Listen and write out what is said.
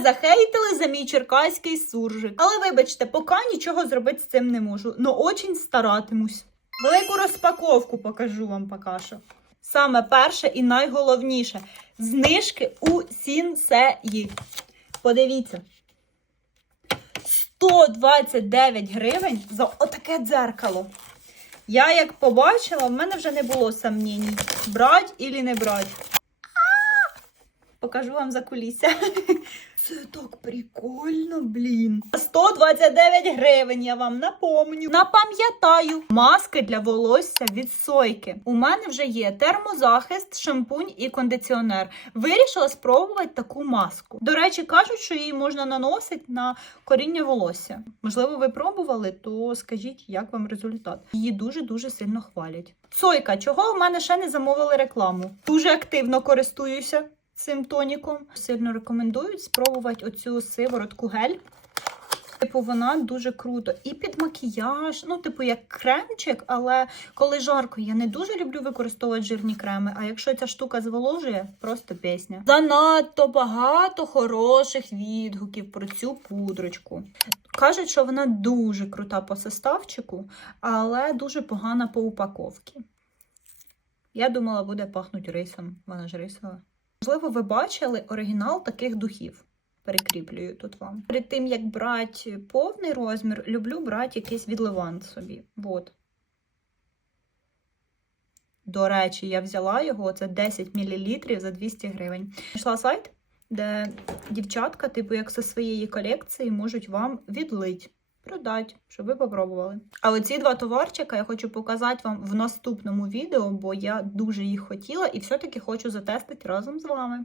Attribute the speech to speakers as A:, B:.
A: захейтили за мій черкаський суржик. Але вибачте, поки нічого зробити з цим не можу. Но очень старатимусь. Велику розпаковку покажу вам поки що. Саме перше і найголовніше знижки у Сінсеї. Подивіться. 129 гривень за отаке дзеркало. Я як побачила, в мене вже не було сомнень, брать или не брать. Покажу вам за кулісся. Це так прикольно, блін. 129 гривень, я вам напомню. Напам'ятаю, маски для волосся від сойки. У мене вже є термозахист, шампунь і кондиціонер. Вирішила спробувати таку маску. До речі, кажуть, що її можна наносити на коріння волосся. Можливо, ви пробували, то скажіть, як вам результат. Її дуже-дуже сильно хвалять. Сойка, чого в мене ще не замовили рекламу? Дуже активно користуюся цим тоніком. Сильно рекомендують спробувати оцю сиворотку гель. Типу, вона дуже круто. І під макіяж, ну, типу, як кремчик, але коли жарко, я не дуже люблю використовувати жирні креми. А якщо ця штука зволожує, просто пісня. Занадто багато хороших відгуків про цю пудрочку. Кажуть, що вона дуже крута по составчику, але дуже погана по упаковці. Я думала, буде пахнути рисом. Вона ж рисова. Можливо, ви бачили оригінал таких духів. Перекріплюю тут вам. Перед тим, як брати повний розмір, люблю брати якийсь відливант собі. Вот. До речі, я взяла його, це 10 мл за 200 гривень. Знайшла сайт, де дівчатка, типу, як зі своєї колекції, можуть вам відлить, продати, щоб ви попробували. А оці два товарчика я хочу показати вам в наступному відео, бо я дуже їх хотіла і все-таки хочу затестити разом з вами.